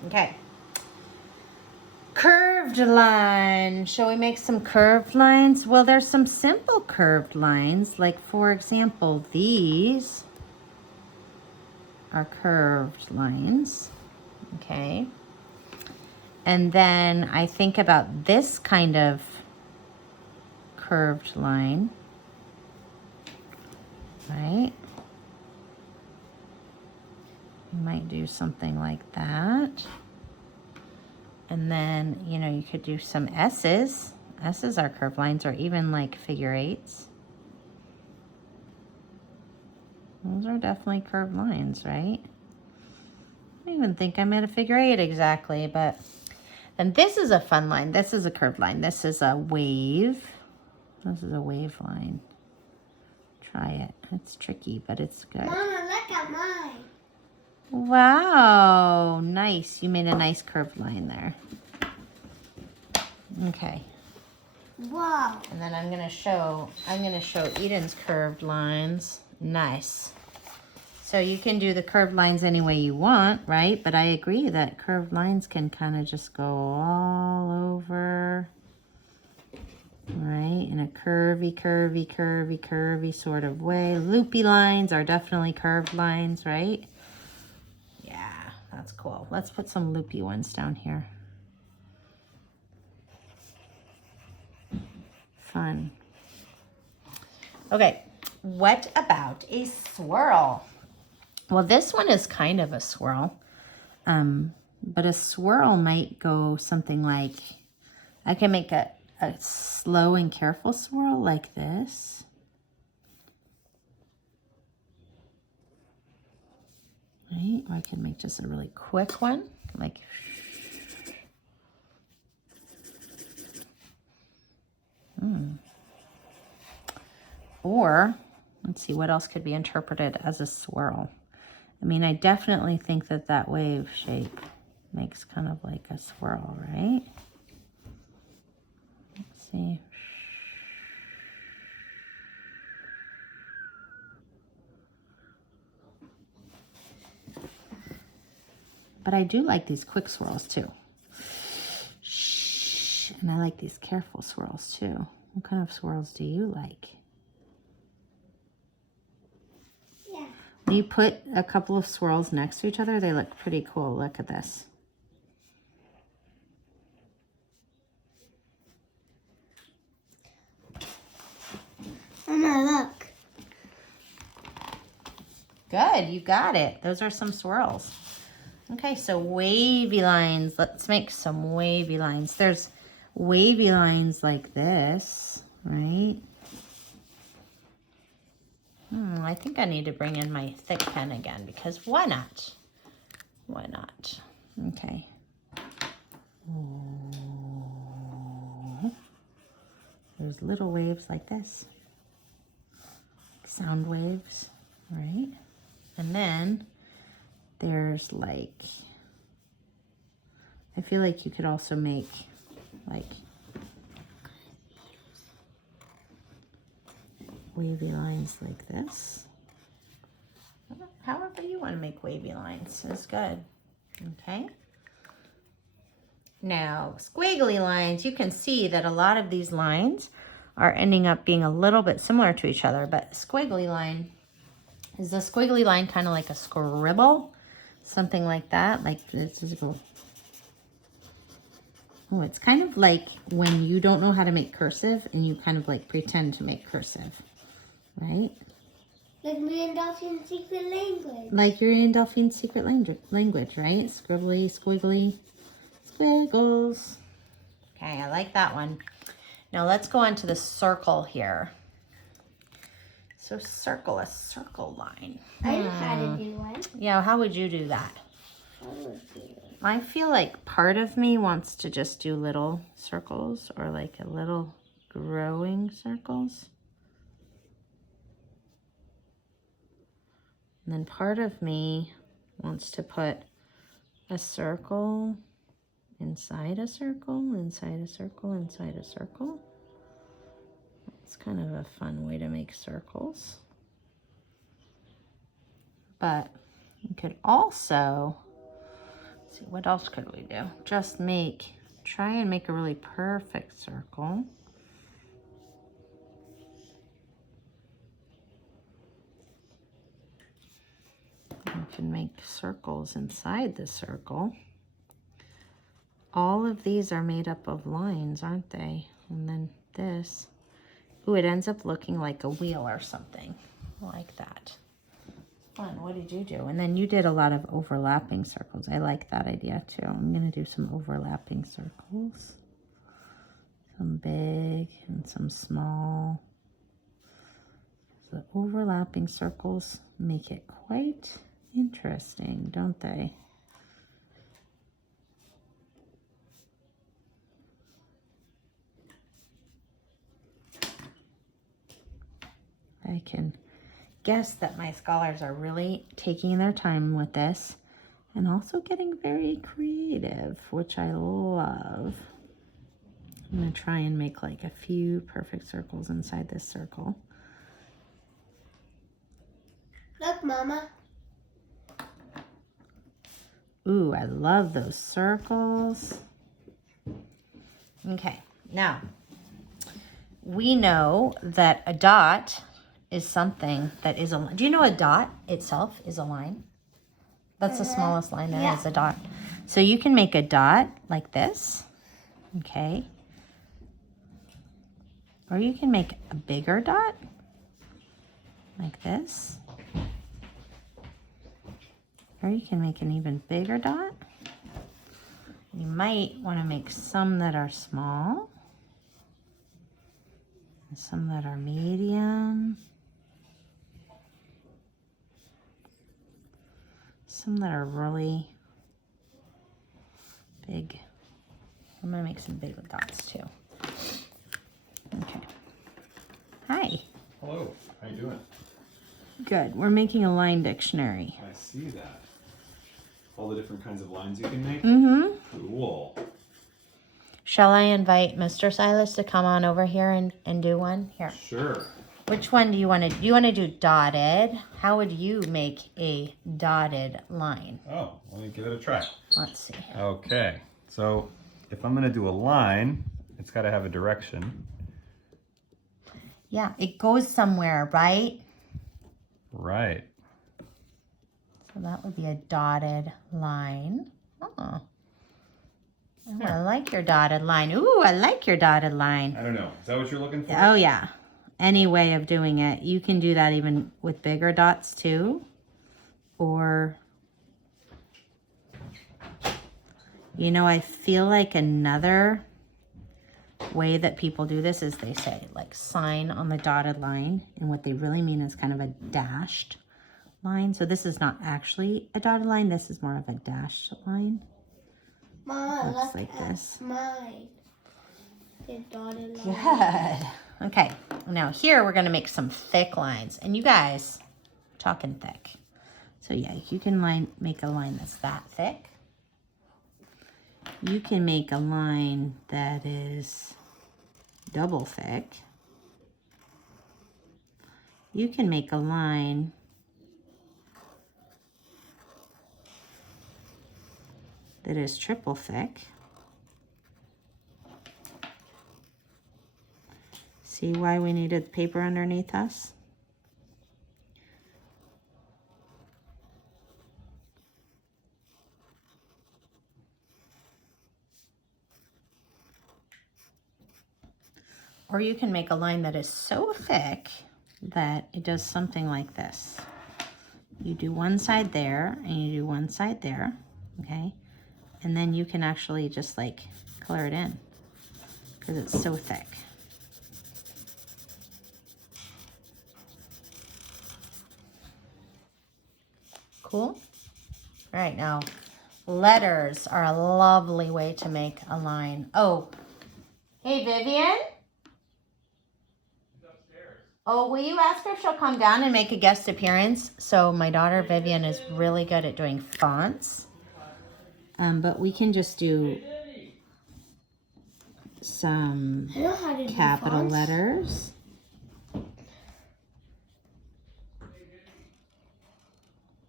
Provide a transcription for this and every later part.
Okay. Curved line. Shall we make some curved lines? Well, there's some simple curved lines. Like, for example, these are curved lines. Okay. And then I think about this kind of curved line. Right? You might do something like that. And then, you know, you could do some S's. S's are curved lines, or even like figure eights. Those are definitely curved lines, right? I don't even think I'm at a figure eight exactly, but... And this is a fun line. This is a curved line. This is a wave. This is a wave line. Try it. It's tricky, but it's good. Mama, look at mine. Wow, nice. You made a nice curved line there. Okay. Wow. And then I'm gonna show Eden's curved lines. Nice. So you can do the curved lines any way you want, right? But I agree that curved lines can kind of just go all over, right? In a curvy, curvy, curvy, curvy sort of way. Loopy lines are definitely curved lines, right? Yeah, that's cool. Let's put some loopy ones down here. Fun. Okay, what about a swirl? Well, this one is kind of a swirl, but a swirl might go something like, I can make a slow and careful swirl like this. Right, or I can make just a really quick one, like, Or, let's see, what else could be interpreted as a swirl? I mean, I definitely think that that wave shape makes kind of like a swirl, right? Let's see. But I do like these quick swirls too. And I like these careful swirls too. What kind of swirls do you like? Yeah. When you put a couple of swirls next to each other, they look pretty cool. Look at this. Mama, look. Good, you got it. Those are some swirls. Okay, so wavy lines. Let's make some wavy lines. There's wavy lines like this, right? I think I need to bring in my thick pen again because why not? Why not? Okay. There's little waves like this. Sound waves, right? And then there's like, I feel like you could also make like wavy lines like this. However you want to make wavy lines is good. Okay. Now, squiggly lines, you can see that a lot of these lines are ending up being a little bit similar to each other, but squiggly line, is the squiggly line kind of like a scribble? Something like that, like this is a, oh, it's kind of like when you don't know how to make cursive and you kind of like pretend to make cursive, right? Like me and Delphine's secret language. Like you're in Delphine's secret language, right? Scribbly, squiggly, squiggles. Okay, I like that one. Now let's go on to the circle here. So circle, a circle line. I know how to do one. Yeah, how would you do that? I feel like part of me wants to just do little circles or like a little growing circles. And then part of me wants to put a circle inside a circle, inside a circle, inside a circle. It's kind of a fun way to make circles. But you could also Let's see, what else could we do? Just try and make a really perfect circle. You can make circles inside the circle. All of these are made up of lines, aren't they? And then this. Ooh, it ends up looking like a wheel or something like that. Fun. What did you do? And then you did a lot of overlapping circles. I like that idea too. I'm going to do some overlapping circles. Some big and some small. The overlapping circles make it quite interesting, don't they? I can guess that my scholars are really taking their time with this and also getting very creative, which I love. I'm going to try and make like a few perfect circles inside this circle. Look, Mama. Ooh, I love those circles. Okay, now we know that a dot is something that is a line. Do you know a dot itself is a line? That's the smallest line there is a dot. So you can make a dot like this, okay? Or you can make a bigger dot like this. Or you can make an even bigger dot. You might want to make some that are small, and some that are medium, some that are really big. I'm going to make some big dots too. Okay. Hi. Hello, how you doing? Good. We're making a line dictionary. I see that. All the different kinds of lines you can make? Mm-hmm. Cool. Shall I invite Mr. Silas to come on over here and do one? Here. Sure. Which one do you want to do? You want to do dotted? How would you make a dotted line? Oh, let me give it a try. Let's see. Okay, so if I'm going to do a line, it's got to have a direction. Yeah, it goes somewhere, right? Right. So that would be a dotted line. Oh, I like your dotted line. Ooh, I like your dotted line. I don't know. Is that what you're looking for? Oh, yeah. Any way of doing it. You can do that even with bigger dots, too. Or, you know, I feel like another way that people do this is they say, like, sign on the dotted line. And what they really mean is kind of a dashed line. So this is not actually a dotted line. This is more of a dashed line. Mama, Looks look like at this. mine. The dotted line. Good. Okay. Now here we're going to make some thick lines. And you guys, talking thick. So yeah, you can make a line that's that thick. You can make a line that is double thick. You can make a line that is triple thick. See why we needed paper underneath us? Or you can make a line that is so thick that it does something like this. You do one side there and you do one side there, okay? And then you can actually just like color it in because it's so thick. Cool? All right, now letters are a lovely way to make a line. Oh, hey Vivian? Oh, will you ask her if she'll come down and make a guest appearance? So my daughter Vivian is really good at doing fonts. But we can just do some I know how to do capital fonts. letters.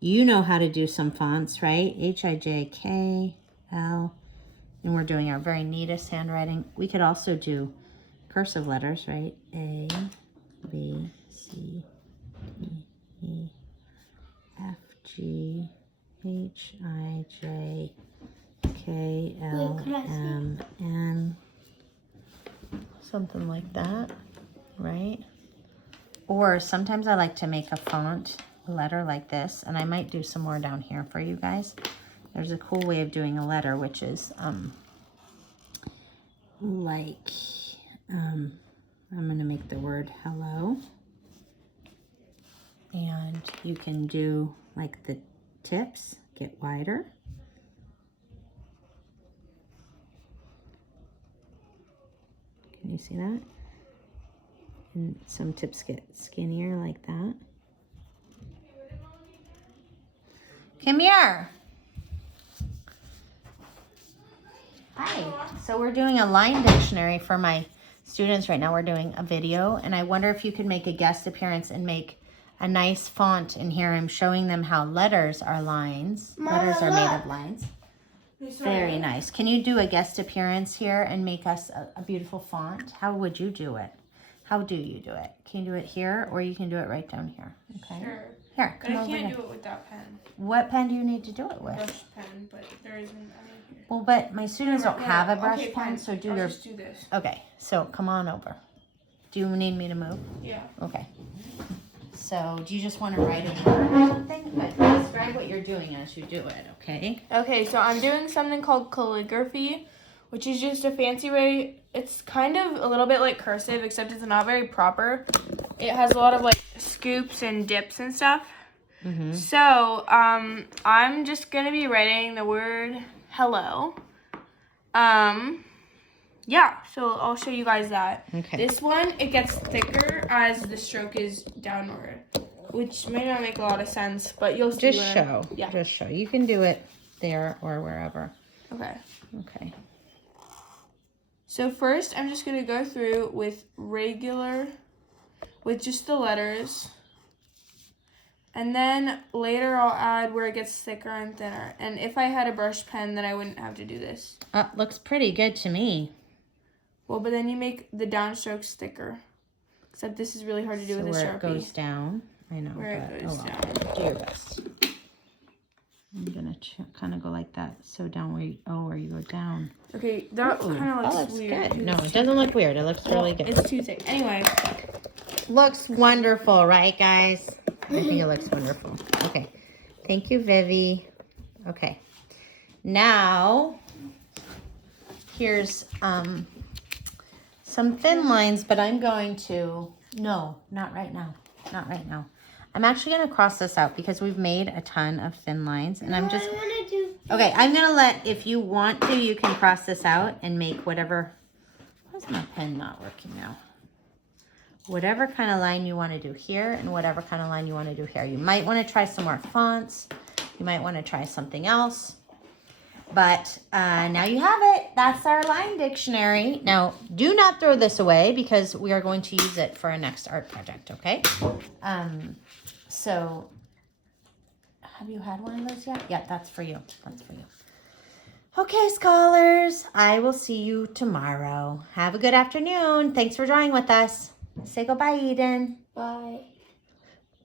You know how to do some fonts, right? H-I-J-K-L. And we're doing our very neatest handwriting. We could also do cursive letters, right? A, B, C, D, E, F, G, H, I, J, K, L, Wait, can I see? M, N. Something like that, right? Or sometimes I like to make a font letter like this, and I might do some more down here for you guys. There's a cool way of doing a letter, which is I'm gonna make the word hello, and you can do like the tips get wider. Can you see that? And some tips get skinnier like that. Come here. Hi. So we're doing a line dictionary for my students right now. We're doing a video, and I wonder if you could make a guest appearance and make a nice font in here. I'm showing them how letters are lines. Mama, Letters are made look. of lines. Very nice. Can you do a guest appearance here and make us a beautiful font? How would you do it? How do you do it? Can you do it here, or you can do it right down here? Okay. Sure. Here, But come I over can't here. do it with that pen. What pen do you need to do it with? Brush pen, but there isn't any here. Well, but my students don't have a brush Okay, pen, fine. so do I'll your... just do this. Okay, so come on over. Do you need me to move? Yeah. Okay. So do you just want to write a word or something? But describe what you're doing as you do it, okay? Okay, so I'm doing something called calligraphy, which is just a fancy way. It's kind of a little bit like cursive, except it's not very proper. It has a lot of like scoops and dips and stuff. Mm-hmm. So, I'm just gonna be writing the word hello. Yeah, so I'll show you guys that. Okay. This one, it gets thicker as the stroke is downward, which may not make a lot of sense, but you'll see. Just when show. Yeah. Just show. You can do it there or wherever. Okay. Okay. So first, I'm just gonna go through with just the letters. And then later I'll add where it gets thicker and thinner. And if I had a brush pen, then I wouldn't have to do this. Looks pretty good to me. Well, but then you make the downstrokes thicker. Except this is really hard to do So with a where Sharpie. it goes down. I know, Where it but goes oh well. down. Do your best. I'm gonna kind of go like that. So down where you go down. Okay, that Ooh, kind of that looks looks weird. good. No, it doesn't look weird. It looks really good. It's too thick. Anyway, Looks wonderful, right, guys? I think it looks wonderful. Okay. Thank you, Vivi. Okay. Now, here's some thin lines, but I'm going to... No, not right now. Not right now. I'm actually going to cross this out because we've made a ton of thin lines, and I'm just... I want to do. Okay, I'm going to let... If you want to, you can cross this out and make whatever... Why is my pen not working now? Whatever kind of line you want to do here and whatever kind of line you want to do here. You might want to try some more fonts. You might want to try something else. But now you have it. That's our line dictionary. Now, do not throw this away because we are going to use it for our next art project, okay? So, have you had one of those yet? Yeah, that's for you. That's for you. Okay, scholars. I will see you tomorrow. Have a good afternoon. Thanks for drawing with us. Say goodbye, Eden. Bye.